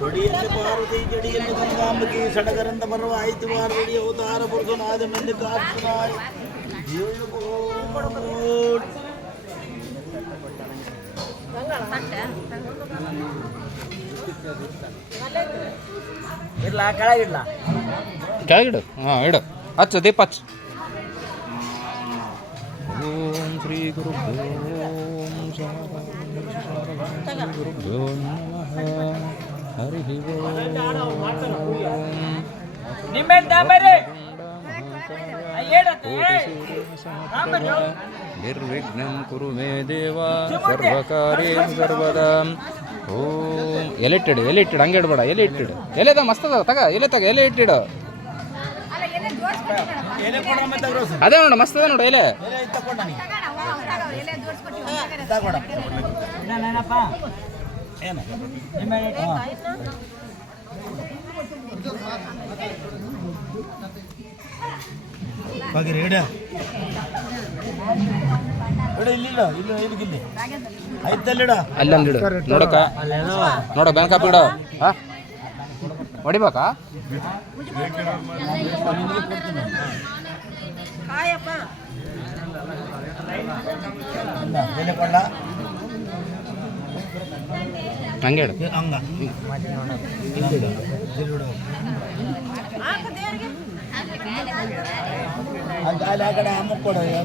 ಜಡಿಯಲ್ಲಿ ಪಾರ್ವತಿ ಜಡಿಯಲ್ಲಿ ಗಂಗಾಂಬಿಕೆ ಸಡಗರಂತ ಬರುವ ಐತಿವಾರ ರೆಡಿ ಅವತಾರ ಪುರುಷನಾದ ಮಲ್ಲಿಕಾರ್ಜುನ ಇಡ್ಲಾ ಕೆಳಗಿಡ್ಲಾ ಕೆಳಗಿಡು ಹಾಂ ಇಡು ಹಚ್ಚು ದೀಪ ಹಚ್ಚು ಓಂ ಶ್ರೀ ಗುರುಭ್ಯೋ ಗುರುಭ್ಯೋ ನಮಃ ಹರಿ ನಿರ್ವಿಘ್ನಂ ಕುರು ಮೇ ದೇವ ಸರ್ವಕಾರ್ಯೇಷು ಸರ್ವದಾ ಓಂ ಎಲೆ ಇಟ್ಟಿಡು ಹಂಗೆ ಇಡ್ಬೇಡ ಎಲೆ ಇಟ್ಟಿಡು ಎಲೆದ ಮಸ್ತ್ ಅದ ತಗ ಎಲೆ ಇಟ್ಟಿಡು ಅದೇ ನೋಡ ಮಸ್ತ್ ಅದ ನೋಡು ಎಲೆ ಅಲ್ಲೊಂದಿಡು ನೋಡಕ್ಕ ನೋಡ ಬ್ಯಾಂಕ್ ಕಾಪಿ ಇಡು ಹಾ ಹೊಡಿಬೇಕಾ ಹಂಗೆ ಇಡು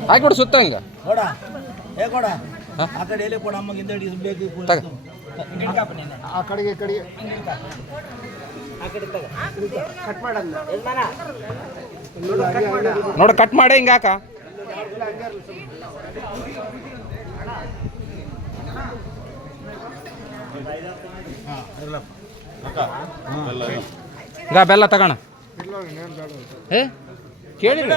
ಹಾಕಿಬಿಡು ಸುತ್ತ ಹಿಂಗ ನೋಡ ಕಟ್ ಮಾಡಿ ಹಿಂಗ ಹಾಕ ಬೆಲ್ಲ ತಗೋಣ ಏ ಕೇಳಿರಿ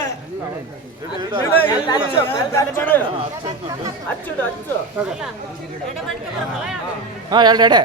ಹಾಂ ಎರಡು ಎಡೆ